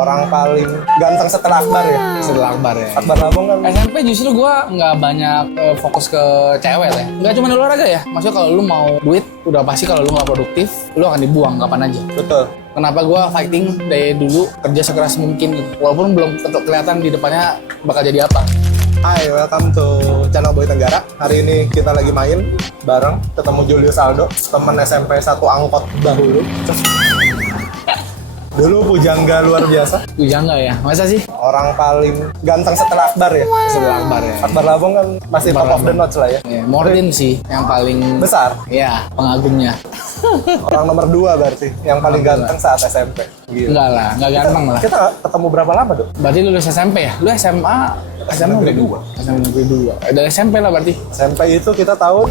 Orang paling ganteng setelah Akbar ya? Setelah Akbar ya. Akbar Labong kan? SMP justru gue nggak banyak fokus ke cewek lah. Nggak cuma di olahraga ya. Maksudnya kalau lu mau duit, udah pasti kalau lu nggak produktif, lu akan dibuang kapan aja. Betul. Kenapa gue fighting dari dulu kerja sekeras mungkin gitu. Walaupun belum kelihatan di depannya bakal jadi apa. Hai, welcome to channel Boy Tenggara. Hari ini kita lagi main bareng, ketemu Julius Aldo, temen SMP satu angkot dahulu. Dulu pujangga luar biasa. Pujangga ya? Masa sih? Orang paling ganteng setelah Akbar ya? Setelah Akbar ya. Akbar Labong kan masih Akbar top of the Labong. notch lah ya. Ya, Mordin sih yang paling Besar. ya pengagumnya. Orang nomor 2 berarti, yang paling Nomor ganteng saat SMP. Gila. Enggak lah, enggak ganteng lah. Kita ketemu berapa lama tuh? Berarti lulus SMP ya? Lu SMA udah 2. SMA negeri 2. Dari SMP lah berarti. SMP itu kita tahun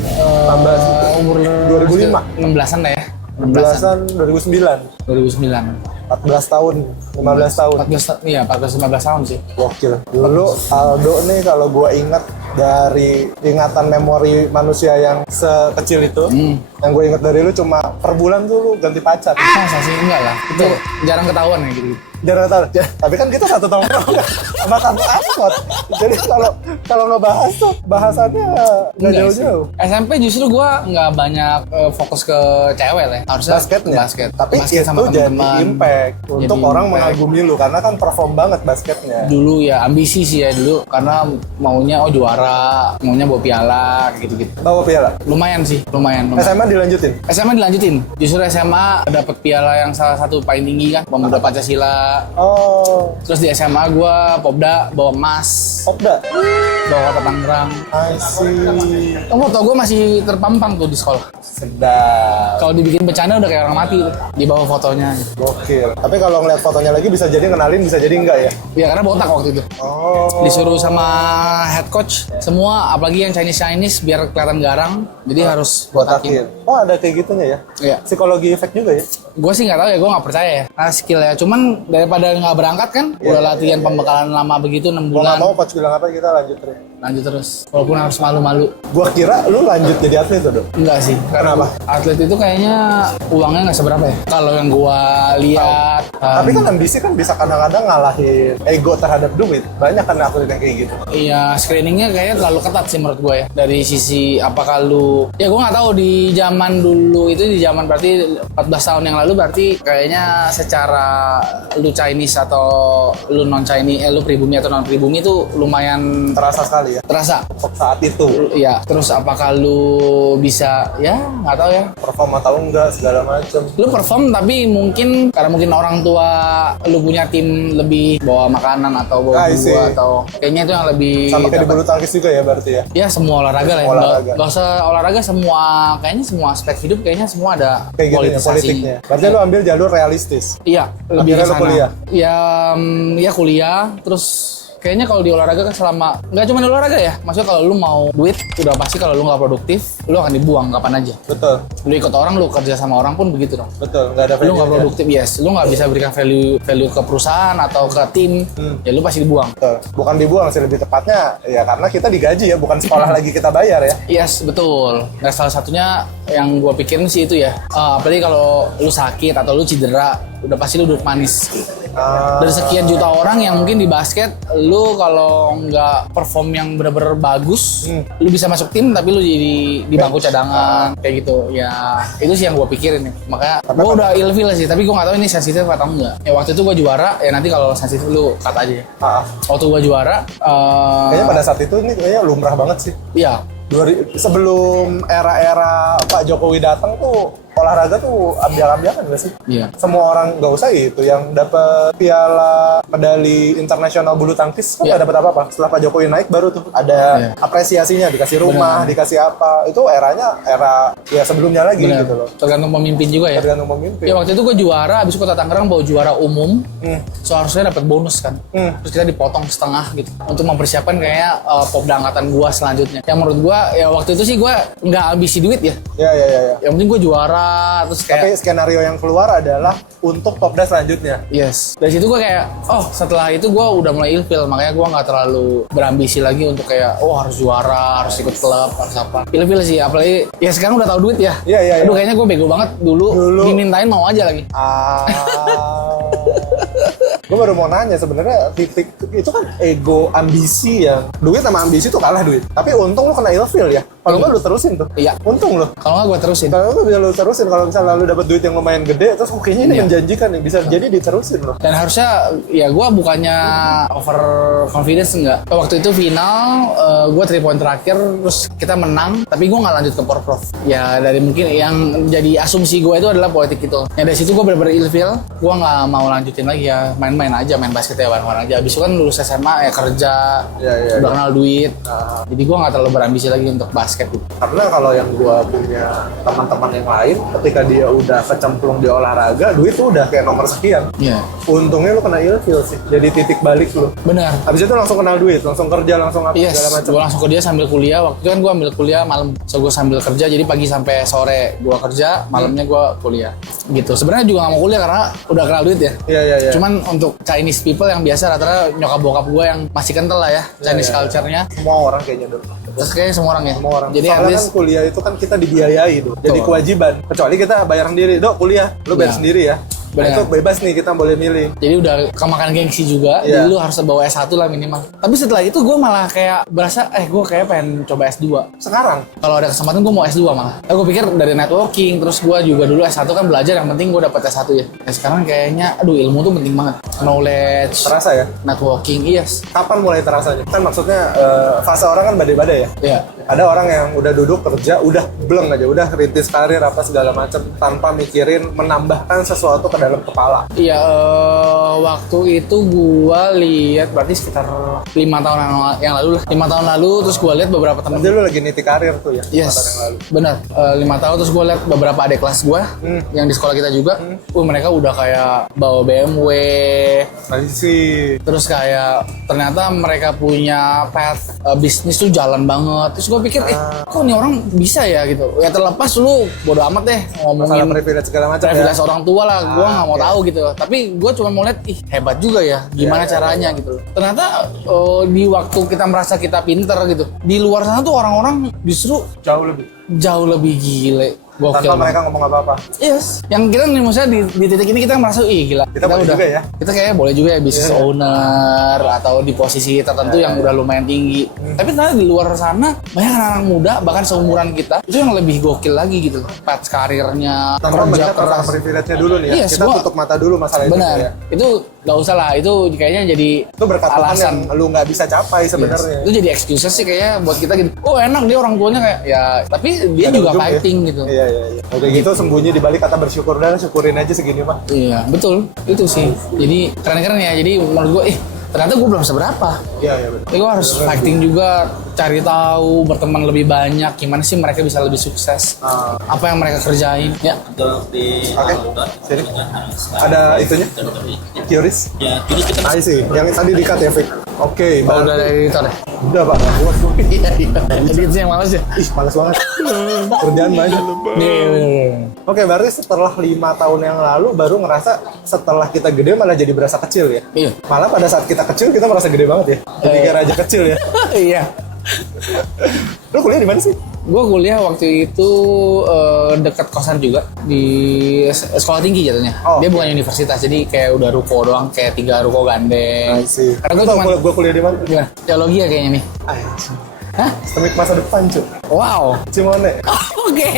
Umur 2005. 16-an lah ya. 16-an 2009. 2009. 14 tahun, 15 tahun. 14-15 tahun sih. Gokil. Dulu Aldo nih kalau gua ingat dari ingatan memori manusia yang sekecil itu, yang gue ingat dari lu cuma per bulan tuh lu ganti pacar. Masa sih? Enggak lah. Itu jarang ketahuan ya gitu. Jarang tahu. Tapi kan kita satu tongkrongan sama satu angkot. Jadi kalau ngebahas tuh bahasannya nggak jauh-jauh. SMP justru gua nggak banyak fokus ke cewek lah. Harusnya Basketnya. basket. Tapi basket itu jadi impact untuk Jadi orang impact. mengagumi lu karena kan perform banget basketnya. Dulu ya ambisi sih ya dulu karena maunya juara, maunya bawa piala kayak gitu-gitu. Bawa piala. Lumayan sih, lumayan. SMA dilanjutin. SMA dilanjutin. Justru SMA dapat piala yang salah satu paling tinggi kan, Pemuda Pancasila. Oh, Terus di SMA gua Popda bawa emas, Popda. bawa kota Tangerang. I see. Foto gua masih terpampang tuh di sekolah. Sedap. Kalau dibikin bercanda udah kayak orang mati tuh, di bawah fotonya. Gokil. Tapi kalau ngeliat fotonya lagi bisa jadi kenalin, bisa jadi enggak ya? Ya karena botak waktu itu. Oh. Disuruh sama head coach semua, apalagi yang Chinese biar kelihatan garang, jadi harus botakin. Botakin. Oh, ada kayak gitunya ya? Iya. Psikologi efek juga ya? Gue sih nggak tahu ya, gue nggak percaya ya. Nah, skill ya. Cuman daripada nggak berangkat kan, udah latihan pembekalan lama begitu 6 Mau nggak bulan. mau coach bilang apa kita lanjut terus. Lanjut terus, walaupun harus malu-malu. Gua kira lu lanjut jadi atlet tuh, Dok. Enggak sih. Kenapa? Atlet itu kayaknya uangnya nggak seberapa ya. Kalau yang gua lihat. Tapi kan ambisi kan bisa kadang-kadang ngalahin ego terhadap duit. Banyak kan atlet yang kayak gitu. Iya, screeningnya kayaknya terlalu ketat sih menurut gue ya. Dari sisi apakah lu... Ya gue nggak tahu di zaman dulu itu, di zaman berarti 14 tahun yang lalu berarti kayaknya secara lu Chinese atau lu non-Chinese, lu pribumi atau non-pribumi itu lumayan Terasa sekali ya. terasa. Untuk saat itu. Iya, terus apakah lu bisa, ya nggak tahu ya. Perform atau enggak, segala macem. Lu perform tapi mungkin karena mungkin orang tua lu punya tim lebih bawa makanan atau bawa I see. buah atau kayaknya itu yang lebih Sama kayak di dapat. bulu tangkis juga ya berarti ya? Ya semua olahraga lah ya. Semua olahraga. Nggak usah olahraga, kayaknya semua aspek hidup kayaknya semua ada Kayak gitu ya, politisasi. politiknya. Berarti lu ambil jalur realistis. Iya, lebih Akhirnya ke lu sana. kuliah? Ya kuliah, terus kayaknya kalau di olahraga kan selama nggak cuma di olahraga ya, maksudnya kalau lu mau duit udah pasti kalau lu nggak produktif lu akan dibuang kapan aja. Betul, Lu ikut orang, lu kerja sama orang pun begitu dong. betul. Nggak ada Lu nggak value-nya. produktif, yes, lu nggak bisa berikan value ke perusahaan atau ke tim, ya lu pasti dibuang. Betul. Bukan dibuang sih, lebih tepatnya ya karena kita digaji ya, bukan sekolah lagi kita bayar ya. Yes, betul. Dan salah satunya yang gue pikirin sih itu ya, apalagi kalau lu sakit atau lu cedera, udah pasti lu duduk manis. Dari sekian juta orang yang mungkin di basket, lu kalau nggak perform yang bener-bener bagus, lu bisa masuk tim tapi lu jadi di bangku cadangan, kayak gitu. Ya, itu sih yang gue pikirin ya. Makanya gue udah ilfil sih, tapi gue nggak tahu ini sensitif atau enggak. Ya waktu itu gue juara, ya nanti kalau sensitif lu cut aja. Waktu gue juara, Kayaknya pada saat itu nih kayaknya lumrah banget sih. iya. Sebelum era-era Pak Jokowi datang tuh olahraga tuh ambil-ambilan nggak sih? Iya. Semua orang nggak usah itu yang dapat piala medali internasional bulu tangkis kan Iya. nggak dapat apa-apa. Setelah Pak Jokowi naik baru tuh ada apresiasinya, dikasih rumah, dikasih apa. Itu eranya era ya sebelumnya lagi Bener. gitu loh. Tergantung pemimpin juga ya. Tergantung pemimpin. Ya waktu itu gue juara, abis Kota Tangerang bawa juara umum, so harusnya dapat bonus kan. Terus kita dipotong setengah gitu untuk mempersiapkan kayaknya popda angkatan gue selanjutnya. Yang menurut gue ya waktu itu sih gue nggak ambisi duit ya. Ya. Yang penting gue juara, terus kayak Tapi skenario yang keluar adalah untuk popda selanjutnya. yes. Dari situ gue kayak, oh setelah itu gue udah mulai ilfil, makanya gue nggak terlalu berambisi lagi untuk kayak, oh harus juara, harus ikut klub, harus apa. Ilfil sih, apalagi ya sekarang udah tahu duit ya. Iya. Aduh kayaknya gue bego banget dulu. Dimintain mau aja lagi. Gue baru mau nanya sebenarnya titik itu kan ego, ambisi ya. Duit sama ambisi tuh kalah duit. Tapi untung lu kena ilfil ya. Kalau nggak lu terusin tuh. Iya. Untung lu. Kalau nggak gue terusin. Kalau lu bisa lu terusin, kalau misalnya lu dapat duit yang lumayan gede, terus kayaknya ini menjanjikan nih, bisa jadi diterusin loh. Dan harusnya ya gue bukannya over confidence enggak. Waktu itu final gue 3 point terakhir terus kita menang, tapi gue nggak lanjut ke Porprov. Ya dari mungkin yang jadi asumsi gue itu adalah politik itu. Ya dari situ gue bener-bener ilfil, gue nggak mau lanjutin lagi ya, main-main aja, main basket ya bareng-bareng aja. Abis itu kan lulus SMA ya kerja, udah kenal duit. Jadi gue nggak terlalu berambisi lagi untuk basket gitu. Karena kalau yang gue punya teman-teman yang lain, ketika dia udah kecemplung di olahraga, duit tuh udah kayak nomor sekian. Iya. Untungnya lu kena ilfil sih, jadi titik balik lu. Benar. Habis itu langsung kenal duit, langsung kerja, langsung apa segala macam. Gue langsung kerja sambil kuliah. Waktu itu kan gue ambil kuliah malam, so gue sambil kerja. Jadi pagi sampai sore gue kerja, malamnya gue kuliah. Gitu. Sebenarnya juga nggak mau kuliah karena udah kenal duit ya. Iya. Cuman untuk Chinese people yang biasa rata-rata nyokap bokap gue yang masih kental lah ya Chinese culture-nya. Semua orang kayaknya dulu. Terus kayaknya semua orang ya. Semua orang. Jadi soalnya kan kuliah itu kan kita dibiayai tuh. Jadi kewajiban. Kecuali kita bayar sendiri, Dok kuliah, lu bayar sendiri ya. Nah, itu bebas nih, kita boleh milih. Jadi udah kemakan gengsi juga, jadi lu harus bawa S1 lah minimal. Tapi setelah itu gue malah kayak berasa, gue kayak pengen coba S2. Sekarang? Kalau ada kesempatan gue mau S2 malah. Gue pikir dari networking, terus gue juga dulu S1 kan belajar, yang penting gue dapet S1 ya. Nah, sekarang kayaknya, ilmu tuh penting banget. Knowledge. Terasa ya? Networking, yes. Kapan mulai terasanya? Kan maksudnya fase orang kan badai-badai ya? Iya. Ada orang yang udah duduk kerja, udah bleng aja, udah rintis karir apa segala macam tanpa mikirin menambahkan sesuatu ke dalam kepala. Iya, waktu itu gua lihat berarti sekitar 5 tahun yang lalu lah. 5 tahun lalu terus gua lihat beberapa teman. Jadi lu lagi niti karir tuh ya? 5 Yes, tahun yang lalu. benar. 5 tahun terus gua lihat beberapa adik kelas gua yang di sekolah kita juga. Mereka udah kayak bawa BMW. Transisi. Terus kayak ternyata mereka punya path bisnis tuh jalan banget. Terus gue pikir, kok nih orang bisa ya gitu. Ya terlepas lu bodo amat deh ngomongin privilege segala macam privilege orang tua lah. Gue nggak mau oke. tahu gitu. Tapi gue cuma mau lihat, hebat juga ya. Gimana caranya gitu. Ternyata di waktu kita merasa kita pinter gitu, di luar sana tuh orang-orang justru jauh lebih gile. Gokil tanpa mereka ngomong apa-apa. Yes. Yang kita nih maksudnya di titik ini kita merasa gila. Kita boleh udah, juga ya. Kita kayak boleh juga ya business owner atau di posisi tertentu yang udah lumayan tinggi. Tapi ternyata di luar sana banyak anak muda bahkan seumuran kita itu yang lebih gokil lagi gitu. Path karirnya, Tanpa kerja melihat keras. orang privilege-nya dulu nih ya. Yes, Kita tutup mata dulu masalah itu Benar. ya. Itu gak usah lah. Itu kayaknya jadi Itu berkat Tuhan yang alasan. lu nggak bisa capai sebenarnya. Yes. Itu jadi excuses sih kayaknya buat kita gitu. Oh enak dia orang tuanya kayak ya, tapi dia Ada juga ujung fighting gitu. Iya. Oke gitu sembunyi di balik kata bersyukur, dan syukurin aja segini mah. Iya, betul. Itu sih. Jadi keren-keren ya. Jadi menurut gue, ternyata gue belum seberapa. Iya betul. Jadi gue harus fighting juga, cari tahu, berteman lebih banyak, gimana sih mereka bisa lebih sukses. Apa yang mereka kerjain. Ya. Oke, sini. Ada itunya? Curious? Ya, ini kita I see. Yang tadi di-cut ya, Fik? Oke, Oh, udah dari editor ya? Udah, Pak. Buat gua. Iya. Edit sih yang males ya? Ih, males banget. Kerjaan banyak. Nih. Oke, berarti setelah 5 tahun yang lalu baru ngerasa setelah kita gede malah jadi berasa kecil ya? Iya. Malah pada saat kita kecil kita merasa gede banget ya? Jadi kayak raja kecil ya? Iya. Lu kuliah di mana sih? Gue kuliah waktu itu dekat kosan juga di sekolah tinggi jatuhnya. Oh, Dia bukan universitas, jadi kayak udah ruko doang, kayak 3 ruko gandeng. I see. Karena gue Lu cuma tau gua kuliah di mana? gimana? Teologi ya kayaknya nih. Hah? Sistemik masa depan, cuy. Wow. Cimone. Oke.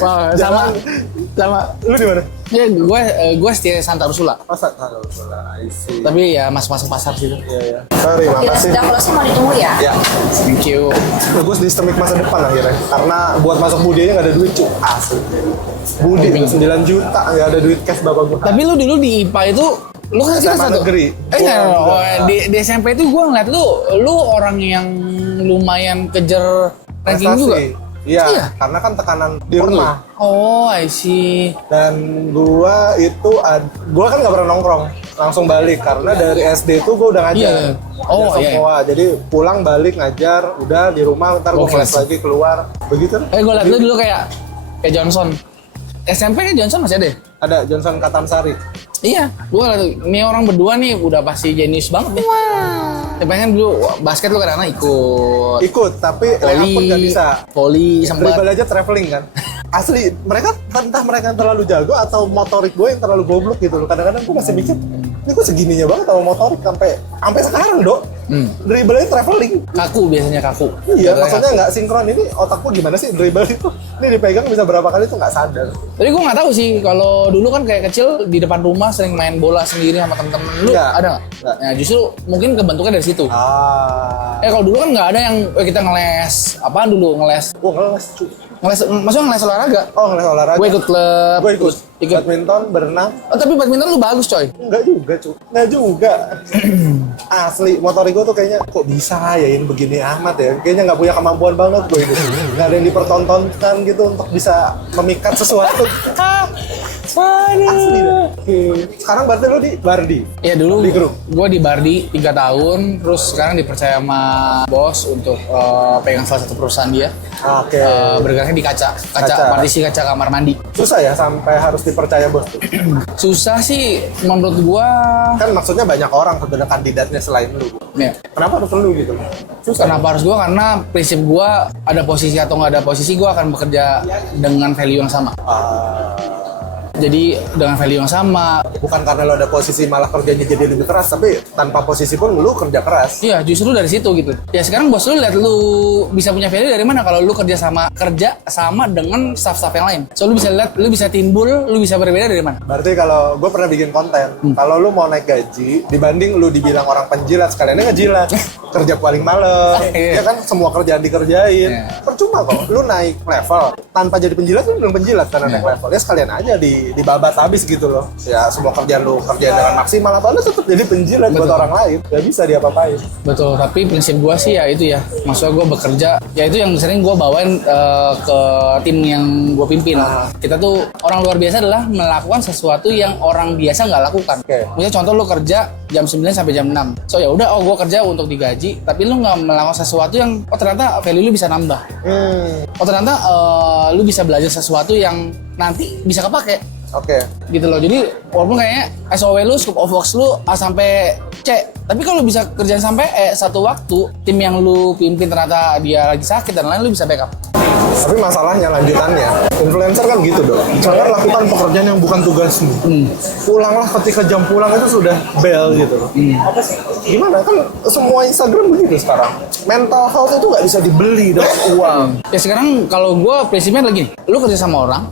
Wow, sama Lu di mana? ya gue setia Santa Ursula. Pasar. I see. Tapi ya masuk pasar gitu. Iya. Sorry, Bila makasih. sedang closing mau ditunggu ya? Ya. Thank you. Bagus di sistemik masa depan akhirnya. Karena buat masuk Budi aja nggak ada duit, cuy. Asli. Budi 9 juta nggak ada duit cash bapak gua. Tapi lu dulu di IPA itu lu kan kita SMA satu. negeri. Enggak, Enggak. di SMP itu gue ngeliat lu orang yang lumayan kejar ranking Prestasi. juga. Iya, Iya. karena kan tekanan di rumah. Oh, I see. Dan gua kan nggak pernah nongkrong, langsung balik karena dari SD itu gua udah ngajar. Iya. Oh, Ngajar iya. semua. Jadi pulang balik ngajar, udah di rumah ntar gua Gokil kelas sih. lagi keluar. Begitu. Gue liat lu dulu kayak Johnson. SMP kan Johnson masih ada ya? Ada Johnson Katansari. Iya, gue liat tuh, ini orang berdua nih udah pasti jenius banget nih. Ya pengen dulu basket lu kadang-kadang ikut. Ikut, tapi layup pun nggak bisa. Voli sempat. Dribble aja traveling kan. Asli, mereka entah mereka yang terlalu jago atau motorik gue yang terlalu goblok gitu loh. Kadang-kadang gue masih mikir, ini gue segininya banget sama motorik sampai sekarang, Dok. Dribblenya traveling. Kaku biasanya kaku. Iya, Biasanya maksudnya kaku. nggak sinkron. Ini otakku gimana sih dribble itu? Ini dipegang bisa berapa kali tuh nggak sadar. Tapi gue nggak tahu sih, kalau dulu kan kayak kecil di depan rumah sering main bola sendiri sama temen-temen lu, Nggak. ada nggak? Nggak. Nah, justru mungkin kebentuknya dari situ. Kalau dulu kan nggak ada yang kita ngeles, apaan dulu ngeles? Gue ngeles, cu. Maksudnya ngeles olahraga? Oh, ngeles olahraga. Gue ikut klub. Gue ikut. Ikut. Badminton, berenang. Oh, tapi badminton lu bagus coy. Enggak juga, cu. Enggak juga. Asli, motorik gue tuh kayaknya kok bisa ya ini begini amat ya. Kayaknya nggak punya kemampuan banget gue itu. Nggak ada yang dipertontonkan gitu untuk bisa memikat sesuatu. Asli deh. Sekarang berarti lu di Bardi? Ya dulu Di grup? gue di Bardi 3 tahun, terus sekarang dipercaya sama bos untuk pegang salah satu perusahaan dia. Oke. Bergeraknya di kaca, Kaca. partisi kaca kamar mandi. Susah ya sampai harus dipercaya bos tuh? Susah sih menurut gua. Kan maksudnya banyak orang sebenarnya kandidatnya selain lu. Ya. Kenapa harus lu gitu? Susah. Kenapa harus gua? Karena prinsip gua ada posisi atau nggak ada posisi, gua akan bekerja dengan value yang sama. Jadi dengan value yang sama. Bukan karena lo ada posisi malah kerjanya jadi lebih keras, tapi tanpa posisi pun lu kerja keras. Iya, justru dari situ gitu. Ya sekarang bos lu lihat lu bisa punya value dari mana kalau lu kerja sama dengan staff-staff yang lain. So lu bisa lihat, lu bisa timbul, lu bisa berbeda dari mana? Berarti kalau gue pernah bikin konten, kalau lu mau naik gaji, dibanding lu dibilang orang penjilat, sekaliannya ngejilat. Kerja paling malam, Iya. ya kan semua kerjaan dikerjain. Iya. Percuma kok, lu naik level. Tanpa jadi penjilat, lu belum penjilat karena naik level. Ya sekalian aja dibabat habis gitu loh. Ya semua kerjaan lu kerjain dengan maksimal, apa lu tetap jadi penjilat buat Betul. orang lain. Gak bisa diapa-apain. Betul, tapi prinsip gua sih ya itu ya. Maksudnya gua bekerja, ya itu yang sering gua bawain ke tim yang gua pimpin. Kita tuh orang luar biasa adalah melakukan sesuatu yang orang biasa nggak lakukan. Oke. Misalnya contoh lu kerja jam 9 sampai jam 6. So ya udah, gua kerja untuk digaji, tapi lu nggak melakukan sesuatu yang ternyata value lu bisa nambah. Ternyata lu bisa belajar sesuatu yang nanti bisa kepake. Oke. Gitu loh. Jadi walaupun kayaknya SOW lu, scope of works lu A sampai C, tapi kalau bisa kerjaan sampai E satu waktu, tim yang lu pimpin ternyata dia lagi sakit dan lain, lu bisa backup. Tapi masalahnya lanjutannya, influencer kan gitu dong. Jangan lakukan pekerjaan yang bukan tugasmu. Pulanglah ketika jam pulang itu sudah bell gitu loh. Apa sih? Gimana kan semua Instagram begitu sekarang. Mental health itu nggak bisa dibeli dengan uang. Ya sekarang kalau gue prinsipnya lagi, lu kerja sama orang,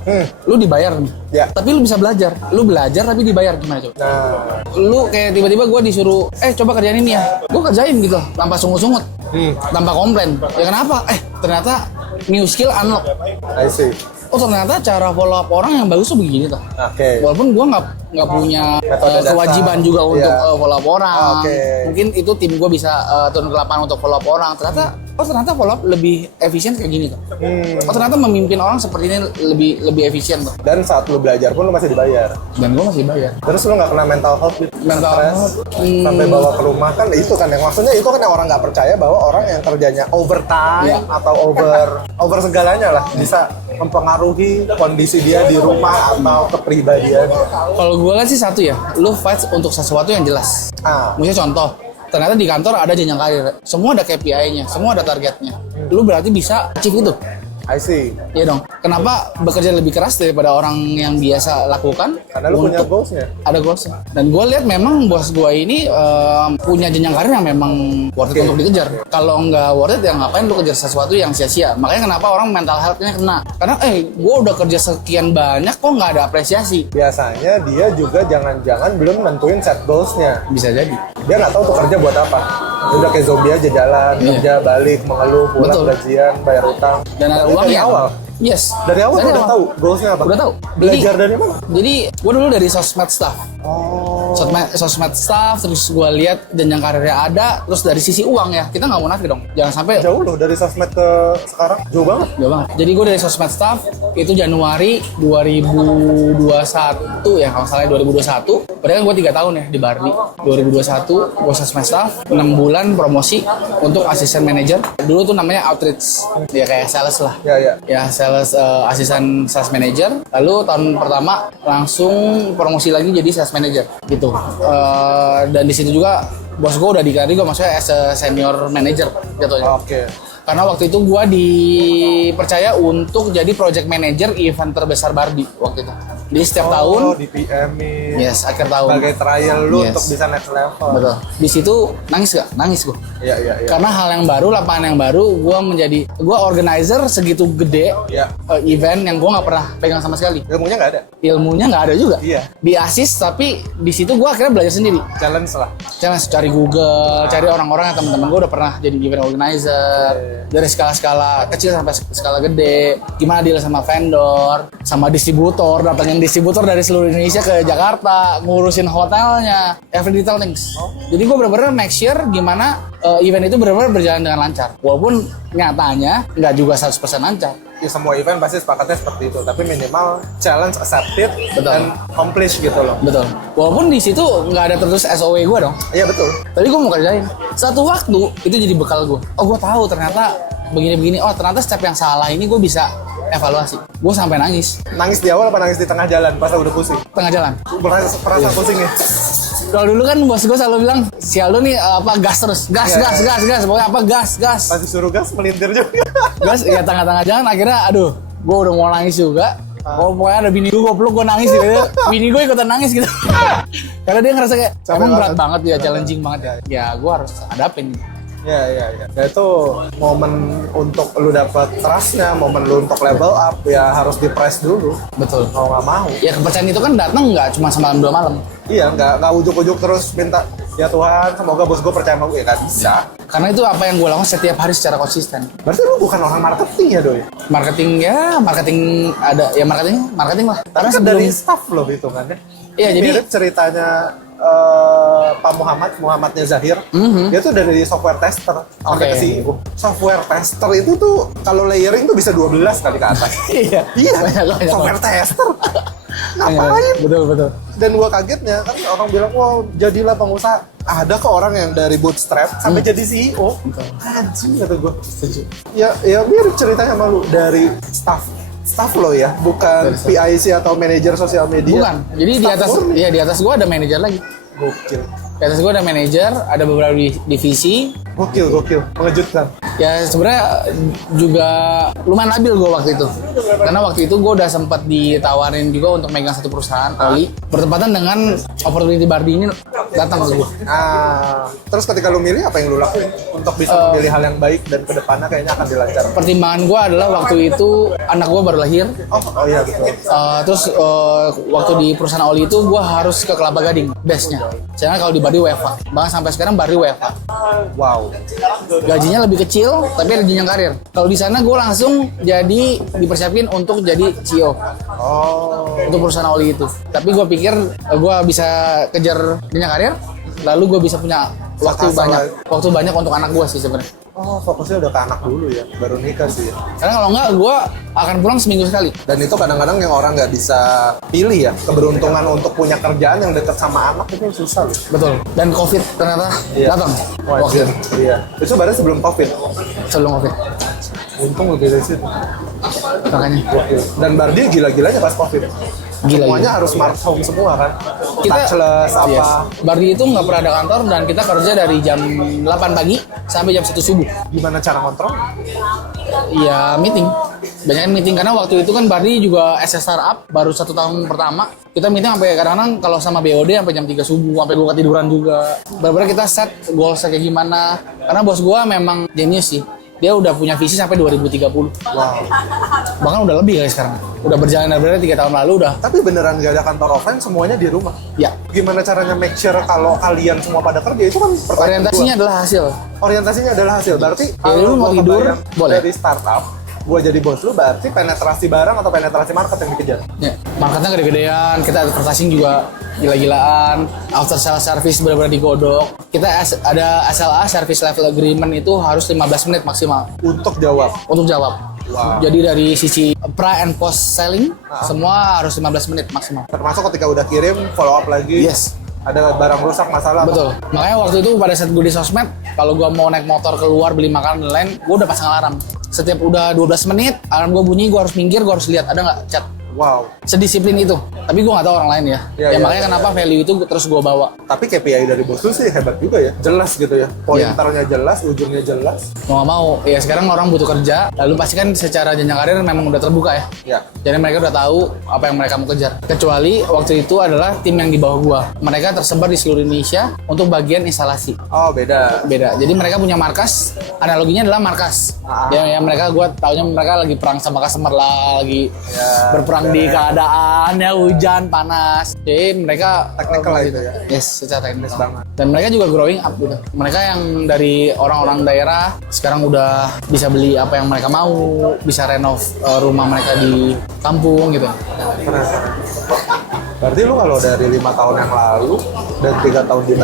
lu dibayar nih. Ya. Tapi lu bisa belajar. Lu belajar tapi dibayar, gimana coba? Nah, Lu kayak tiba-tiba gue disuruh, coba kerjain ini ya. Gue kerjain gitu, tanpa sungut-sungut, tanpa komplain. Ya kenapa? Ternyata new skill unlock. I see. Oh ternyata cara follow up orang yang bagus tuh begini tuh. Oke. Walaupun gue nggak punya Metode dasar. kewajiban juga untuk Iya. follow up orang. Oke. Mungkin itu tim gue bisa turun ke lapangan untuk follow up orang. Ternyata follow up lebih efisien kayak gini tuh. Oh ternyata memimpin orang seperti ini lebih efisien tuh. Dan saat lu belajar pun lu masih dibayar. Dan gue masih bayar. Terus lu nggak kena mental health gitu? Mental Stress, health, sampai bawa ke rumah kan itu kan yang maksudnya itu kan yang orang nggak percaya bahwa orang yang kerjanya overtime Iya. atau over segalanya lah bisa mempengaruhi kondisi dia di rumah atau kepribadian. Kalau gue lihat sih satu ya, lu fight untuk sesuatu yang jelas. Misalnya contoh, ternyata di kantor ada jenjang karir, semua ada KPI-nya, semua ada targetnya. Lu berarti bisa achieve itu. I see. Iya dong. Kenapa bekerja lebih keras daripada orang yang biasa lakukan? Karena lu punya goals-nya. Ada goalsnya. Dan gue lihat memang bos gue ini punya jenjang karir yang memang worth it untuk dikejar. Kalau nggak worth it ya ngapain lu kejar sesuatu yang sia-sia. Makanya kenapa orang mental health-nya kena. Karena gue udah kerja sekian banyak kok nggak ada apresiasi. Biasanya dia juga jangan-jangan belum nentuin set goals-nya. Bisa jadi. Dia nggak tahu tuh kerja buat apa. Udah kayak zombie aja jalan, Iya. kerja, balik, mengeluh, pulang, Betul. gajian, bayar utang. Dan ada Tapi uangnya. dari awal. Yes. Dari awal udah tahu goalsnya apa? Udah tahu. Belajar Jadi- dari mana? Jadi gue dulu dari sosmed staff. Oh. Sosmed staff, terus gue lihat jenjang karirnya ada, terus dari sisi uang ya, kita nggak munafik dong. Jangan sampai Jauh loh dari sosmed ke sekarang, jauh banget. jauh banget. Jadi gue dari sosmed staff itu Januari 2021 ya, kalau salah 2021. Padahal gue 3 tahun ya di Bardi. 2021 gue sosmed staff, 6 bulan promosi untuk asisten manager. Dulu tuh namanya outreach, ya kayak sales lah. Ya. Ya sales asisten sales manager. Lalu tahun pertama langsung promosi lagi jadi sales manager gitu. Dan di situ juga bos gue udah dikari gue maksudnya as a senior manager jatuhnya. Oke. Karena waktu itu gue dipercaya untuk jadi project manager event terbesar Barbie waktu itu. Di setiap tahun, di PM-in. yes, akhir tahun. Sebagai trial lu Yes. untuk bisa next level. Betul. Di situ nangis gak? Nangis gue. Iya. Karena hal yang baru, lapangan yang baru, gue organizer segitu gede Iya. event yang gue nggak pernah pegang sama sekali. Ilmunya nggak ada. Ilmunya nggak ada juga. Iya. Di assist, tapi di situ gue akhirnya belajar sendiri. Challenge lah. Challenge, cari Google, cari orang-orang yang teman-teman gue udah pernah jadi event organizer. Dari skala-skala kecil sampai skala gede. Gimana deal sama vendor, sama distributor, datangin distributor dari seluruh Indonesia ke Jakarta, ngurusin hotelnya, every detail things. Jadi gue bener-bener make sure gimana event itu benar-benar berjalan dengan lancar. Walaupun nyatanya nggak juga 100% lancar. Ya, semua event pasti sepakatnya seperti itu, tapi minimal challenge accepted Betul. dan accomplish gitu loh. Betul. Walaupun di situ nggak ada terus SOW gue dong. Iya betul. Tapi gue mau kerjain. Satu waktu itu jadi bekal gue. Oh, gue tahu ternyata begini-begini. Oh, ternyata step yang salah ini gue bisa evaluasi. Gue sampai nangis Nangis di awal apa nangis di tengah jalan pas udah pusing? tengah jalan. Perasaan pusing ya? Kalau dulu kan bos gue selalu bilang, si Aldo nih gas terus, gas. Pokoknya gas. Pas disuruh gas melintir juga. Gas, ya tengah-tengah jalan akhirnya, aduh, gue udah mau nangis juga. Oh, pokoknya ada bini gue peluk, gue nangis gitu. Bini gue ikutan nangis gitu. Karena dia ngerasa kayak, Capek emang berat banget. banget ya, challenging banget ya. Ya, gue harus hadapin. Ya. Ya itu momen untuk lu dapet trust-nya, momen lu untuk level up, ya harus di-press dulu. Betul. Mau nggak mau. Ya kepercayaan itu kan datang nggak cuma semalam 2 malam. Iya, nggak ujuk-ujuk terus minta, ya Tuhan, semoga bos gue percaya sama gue. Ya nggak bisa. Karena itu apa yang gue lakukan setiap hari secara konsisten. Berarti lu bukan orang marketing ya, Doi? Marketing ada, ya marketing lah. Tapi Karena kan sebelum, dari staff loh hitungannya. Iya, jadi- mirip ceritanya Pak Muhammadnya Zahir. Dia tuh dari software tester sampai Oke. ke CEO. Software tester itu tuh kalau layering tuh bisa 12 kali ke atas. iya, banyak. Software tester. Ngapain? Betul. Dan gua kagetnya kan orang bilang, wow, jadilah pengusaha. Ada kok orang yang dari bootstrap sampai jadi CEO. Anjing kata gua. Setuju. Ya mirip ceritanya sama lu dari staff lo ya, bukan PIC atau manajer sosial media. Bukan. Jadi di Staff atas, murni. ya di atas gue ada manajer lagi. Gokil. Di atas gue ada manajer, ada beberapa divisi. Gokil, mengejutkan. Ya sebenarnya juga lumayan labil gue waktu itu. Karena waktu itu gue udah sempat ditawarin juga untuk megang satu perusahaan, Oli. Bertepatan dengan opportunity Barbie ini datang ke gue. Terus ketika lu milih, apa yang lu lakuin untuk bisa memilih hal yang baik dan kedepannya kayaknya akan dilancarkan? Pertimbangan gue adalah waktu itu anak gue baru lahir. Oh iya betul. Terus waktu di perusahaan Oli itu gue harus ke Kelapa Gading, base-nya. Sedangkan kalau di Barbie WFA. Bahkan sampai sekarang Barbie WFA. Wow. Gajinya lebih kecil, tapi ada jenjang karir. Kalau di sana gue langsung jadi dipersiapin untuk jadi CEO Oh. untuk perusahaan oli itu. Tapi gue pikir gue bisa kejar jenjang karir, lalu gue bisa punya waktu Asal banyak untuk anak gue sih sebenarnya. Oh, fokusnya udah ke anak dulu ya, baru nikah sih ya. Karena kalau enggak, gue akan pulang seminggu sekali. Dan itu kadang-kadang yang orang nggak bisa pilih ya, keberuntungan untuk punya kerjaan yang dekat sama anak itu susah loh. Betul. Dan COVID ternyata datang waktu Wajar. Iya. Itu baru sebelum COVID. sebelum COVID. Untung lebih dari situ. Makanya Dan Barbie gila-gilanya pas COVID. Gila, Semuanya harus smart home semua kan. Touchless apa. yes. Barbie itu nggak pernah ada kantor dan kita kerja dari jam 8 pagi sampai jam 1 subuh. Gimana cara kontrol? Ya meeting, banyak meeting karena waktu itu kan Barbie juga SS startup baru 1 tahun pertama. Kita meeting sampai kadang-kadang kalau sama BOD sampai jam 3 subuh, sampai gua ketiduran juga. Benar-benar kita set goalsnya kayak gimana. Karena bos gua memang genius sih. Dia udah punya visi sampai 2030. Wow. Bahkan udah lebih kali sekarang. Udah berjalan benar 3 tahun lalu udah. Tapi beneran gak ada kantor offline, semuanya di rumah. Ya, Gimana caranya make sure kalau kalian semua pada kerja, itu kan pertanyaan orientasinya adalah hasil. Orientasinya adalah hasil. Berarti lu mau gua tidur, kebayang boleh. dari startup, gue jadi bos lu, berarti penetrasi barang atau penetrasi market yang dikejar. Ya, marketnya gede-gedean, kita advertising juga gila-gilaan, after sales service benar-benar digodok. Kita ada SLA, service level agreement itu harus 15 menit maksimal Untuk jawab. untuk jawab. Wow. Jadi dari sisi pre and post selling, semua harus 15 menit maksimal. Termasuk ketika udah kirim, follow up lagi. Yes. Ada barang rusak, masalah. Betul. Makanya waktu itu pada saat gue di sosmed, kalau gue mau naik motor keluar beli makanan dan lain, gue udah pasang alarm. Setiap udah 12 menit, alarm gue bunyi, gue harus minggir, gue harus lihat ada nggak chat Wow. Sedisiplin itu. Tapi gue nggak tahu orang lain ya. Iya, Makanya kenapa value itu terus gue bawa. Tapi KPI dari bos lu sih hebat juga ya. Jelas gitu ya. Pointernya jelas, ujungnya jelas. Mau nggak mau, ya sekarang orang butuh kerja. Lalu pasti kan secara jenjang karir memang udah terbuka ya. Ya. Jadi mereka udah tahu apa yang mereka mau kejar. Kecuali waktu itu adalah tim yang di bawah gua. Mereka tersebar di seluruh Indonesia untuk bagian instalasi. Oh, beda. Beda. Jadi mereka punya markas. Analoginya adalah markas. Ya mereka gua taunya mereka lagi perang sama customer lah, lagi berperang di keadaan ya hujan panas. Jadi mereka Technical lah itu ya. Yes, secara teknis banget. Dan mereka juga growing up gitu. Mereka yang dari orang-orang daerah sekarang udah bisa beli apa yang mereka mau, bisa renov rumah mereka di kampung gitu. Keren. Berarti lu kalau dari 5 tahun yang lalu dan 3 tahun di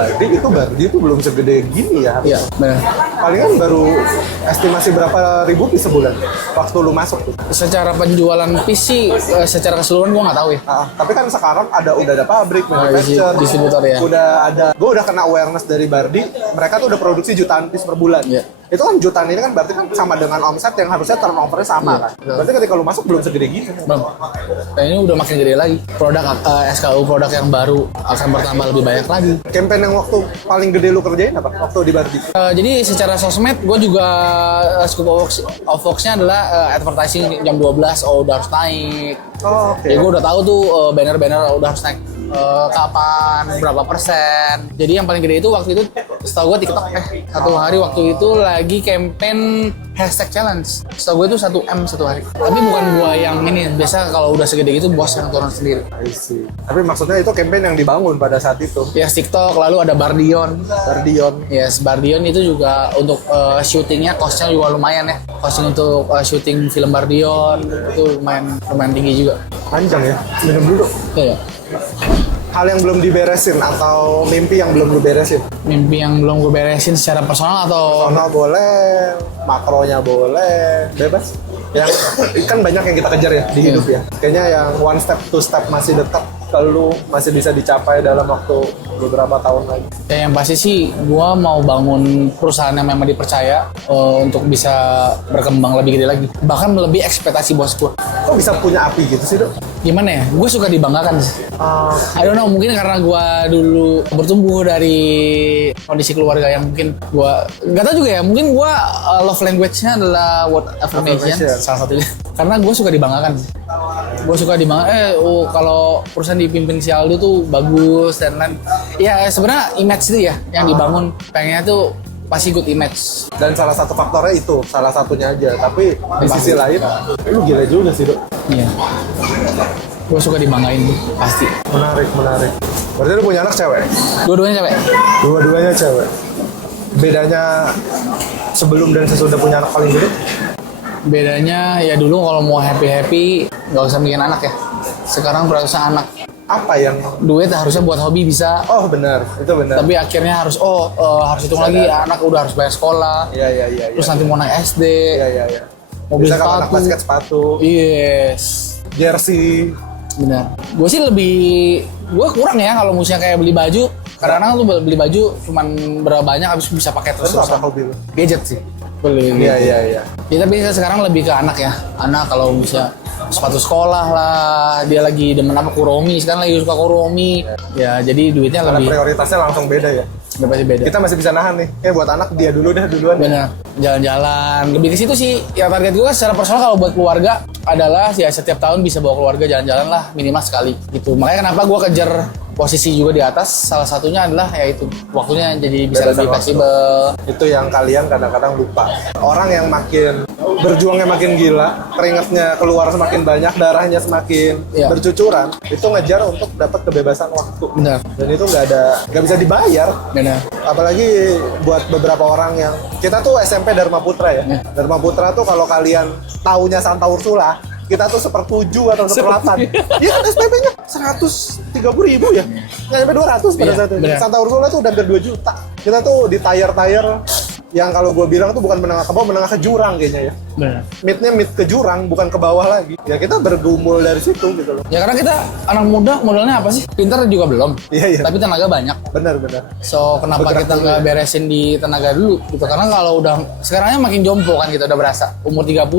Bardi itu belum segede gini ya? Iya, benar. Palingan baru estimasi berapa ribu piece sebulan waktu lu masuk tuh? Secara penjualan PC secara keseluruhan gua nggak tahu ya. Tapi kan sekarang udah ada pabrik, manufacturer, distributor ya. Gue udah kena awareness dari Bardi, mereka tuh udah produksi jutaan piece per bulan. Iya. Itu kan jutaan ini kan berarti kan sama dengan omset yang harusnya turnovernya sama kan. Berarti ketika lu masuk belum segede gini. Bang, dan ini udah makin gede lagi. Produk SKU produk yang baru akan bertambah lebih banyak lagi. Campaign yang waktu paling gede lu kerjain apa? Waktu di Bardi? Jadi secara sosmed, gue juga scope of works-nya adalah advertising jam 12, udah harus naik. Oh, oke. Ya gue udah tahu tuh banner-banner udah harus naik kapan, berapa persen. Jadi yang paling gede itu waktu itu setahu gue TikTok satu hari waktu itu lagi campaign hashtag challenge. Setahu gue itu 1M satu hari. Tapi bukan gue yang ini, biasa kalau udah segede gitu bos yang turun sendiri. I see. Tapi maksudnya itu campaign yang dibangun pada saat itu. Yes, TikTok, lalu ada Bardion. Yes, Bardion itu juga untuk syutingnya costnya juga lumayan ya. Costing untuk syuting film Bardion itu lumayan tinggi juga. Panjang ya. Minum dulu. Iya. Hal yang belum diberesin atau mimpi yang belum diberesin? Mimpi yang belum gue beresin secara personal atau Personal boleh, makronya boleh, bebas. Yang kan banyak yang kita kejar ya di hidup ya. Kayaknya yang one step, two step masih dekat ke lu, masih bisa dicapai dalam waktu beberapa tahun lagi. Ya yang pasti sih gue mau bangun perusahaan yang memang dipercaya untuk bisa berkembang lebih gede lagi. Bahkan melebihi ekspektasi bos gue. Kok bisa punya api gitu sih, Dok? Gimana ya? Gue suka dibanggakan sih. I don't know, mungkin karena gue dulu bertumbuh dari kondisi keluarga yang mungkin gue nggak tahu juga ya. Mungkin gue love language-nya adalah word affirmation salah satunya. Karena gue suka dibanggakan. Gue suka dibanggakan. Kalau perusahaan dipimpin si Aldo tuh bagus dan lain. Ya sebenarnya image itu ya yang dibangun. Pengennya tuh pasti good image. Dan salah satu faktornya itu, salah satunya aja. Tapi di sisi lain, lu gila juga sih, Dok. Iya. Gue suka dibanggain pasti. Menarik. Berarti lu punya anak cewek? Dua-duanya cewek. Dua-duanya cewek. Bedanya sebelum dan sesudah punya anak paling gede? Bedanya ya dulu kalau mau happy nggak usah bikin anak ya. Sekarang prioritasnya anak. Apa yang Duit harusnya buat hobi bisa. Oh benar, itu benar. Tapi akhirnya harus harus hitung lagi anak udah harus bayar sekolah. Iya. Terus nanti mau naik SD. Iya. Mobil Bisa kalau anak sepatu. basket sepatu, Yes. jersey. Benar. Gue sih gue kurang ya kalau misalnya kayak beli baju. Kadang-kadang tuh beli baju cuman berapa banyak habis bisa pakai Terus terus. apa hobi lu? Gadget sih. Beli. Iya. Ya, tapi saya sekarang lebih ke anak ya. Anak kalau bisa sepatu sekolah lah, dia lagi demen apa Kuromi, sekarang lagi suka Kuromi. Ya, jadi duitnya Karena lebih prioritasnya langsung beda ya. udah pasti beda. Kita masih bisa nahan nih. Buat anak dia dulu duluan. Bener, jalan-jalan. Lebih ke situ sih. Ya target gue secara personal kalau buat keluarga adalah ya setiap tahun bisa bawa keluarga jalan-jalan lah minimal sekali. Gitu. Makanya kenapa gue kejar posisi juga di atas, salah satunya adalah ya itu waktunya jadi bisa lebih fleksibel. Itu yang kalian kadang-kadang lupa. Orang yang makin berjuangnya makin gila, keringatnya keluar semakin banyak, darahnya semakin bercucuran, itu ngejar untuk dapat kebebasan waktu. Benar. Dan itu nggak bisa dibayar. Benar. Apalagi buat beberapa orang yang kita tuh SMP Dharma Putra ya. Dharma Putra tuh kalau kalian taunya Santa Ursula, kita tuh 1/7 atau 1/8. Iya kan SPP-nya 130.000 ya. Nggak sampai 200 pada saat itu. Benar. Santa Ursula tuh udah hampir 2 juta. Kita tuh di tire yang kalau gue bilang tuh bukan menengah ke bawah, menengah ke jurang kayaknya ya. Benar. Midnya mid ke jurang, bukan ke bawah lagi. Ya kita bergumul dari situ gitu loh. Ya karena kita anak muda modalnya apa sih? Pintar juga belum. Iya. Tapi tenaga banyak. Benar. So kenapa Bergerak kita dulu nggak ya. beresin di tenaga dulu gitu? Karena kalau udah sekarangnya makin jompo kan kita udah berasa. Umur 30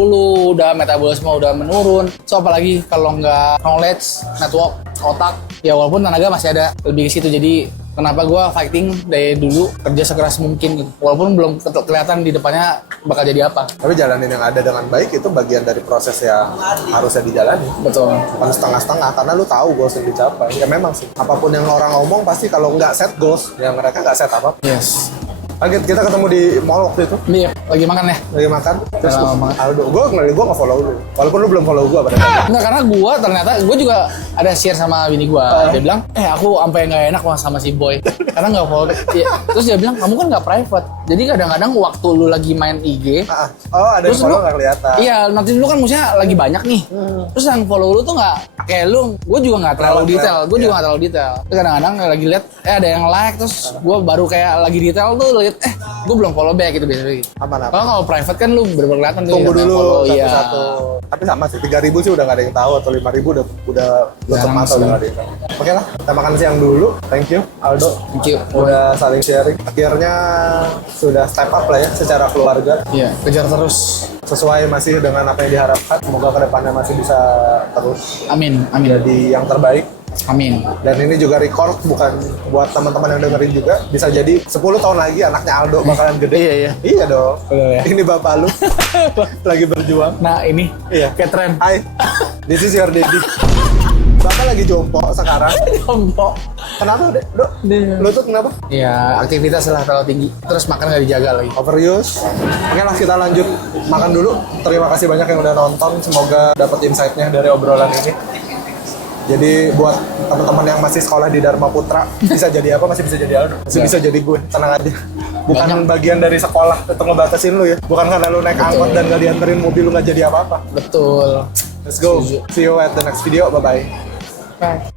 udah metabolisme udah menurun. So apalagi kalau nggak knowledge, network, otak, ya walaupun tenaga masih ada lebih ke situ. Jadi kenapa gue fighting dari dulu kerja sekeras mungkin gitu. Walaupun belum kelihatan di depannya bakal jadi apa. Tapi jalanin yang ada dengan baik itu bagian dari proses yang harusnya dijalani. Betul. Bukan setengah-setengah, karena lu tahu goals yang dicapai. Ya memang sih, apapun yang orang ngomong pasti kalau nggak set goals, ya mereka nggak set apa. Yes. Lagi kita ketemu di mall waktu itu, Iya, lagi makan ya? lagi makan. Terus Makan. Aldo, gue nge-follow lu. Walaupun lu belum follow gue pada saat itu. Enggak, karena gue juga ada share sama bini gue. Dia bilang, aku sampai nggak enak sama si Boy. Karena nggak follow. Ya. Terus dia bilang, kamu kan nggak private. Jadi kadang-kadang waktu lu lagi main IG, Oh, ada yang terus follow lu- nggak kelihatan. iya, nanti dulu kan maksudnya lagi banyak nih. Terus yang follow lu tuh nggak, kayak lu, gue juga nggak terlalu Lewat, detail. Gue iya. juga nggak terlalu detail. Terus kadang-kadang lagi lihat, ada yang like, terus gue baru kayak lagi detail tuh lihat, gue belum follow back gitu biasanya. Aman-aman. Kalau private kan lu bener-bener kelihatan tuh Tunggu yang dulu follow, iya. satu-satu. Tapi sama sih, 3.000 sih udah nggak ada yang tahu, atau 5.000 udah tutup Jarang mata, sih. udah nggak ada yang tahu. Oke lah, kita makan siang dulu. Thank you, Aldo. Thank you. Udah saling sharing. Akhirnya sudah step up lah ya secara keluarga. Iya, kejar terus. Sesuai masih dengan apa yang diharapkan. Semoga kedepannya masih bisa terus Amin, amin. jadi yang terbaik. Amin. Dan ini juga record bukan buat teman-teman yang dengerin juga. Bisa jadi 10 tahun lagi anaknya Aldo bakalan gede. Iya. Iya dong. Betul ya. Ini bapak lu lagi berjuang. Nah ini, Iya. kayak tren. Hai, this is your daddy. Bapak lagi jompo sekarang. Jompo. Kenapa, Dek? Dok, lutut kenapa? Ya, aktivitas lah terlalu tinggi. Terus makan nggak dijaga lagi. Overuse. Oke lah, kita lanjut makan dulu. Terima kasih banyak yang udah nonton. Semoga dapat insight-nya dari obrolan ini. Jadi buat teman-teman yang masih sekolah di Dharma Putra, bisa jadi apa? Masih bisa jadi Aldo. Masih bisa jadi gue. Tenang aja. Bukan Banyak. bagian dari sekolah untuk ngebatasin lu ya. Bukan karena lu naik angkot dan gak dianterin mobil lu gak jadi apa-apa. Betul. Let's go. Setuju. See you at the next video. Bye-bye. Bye.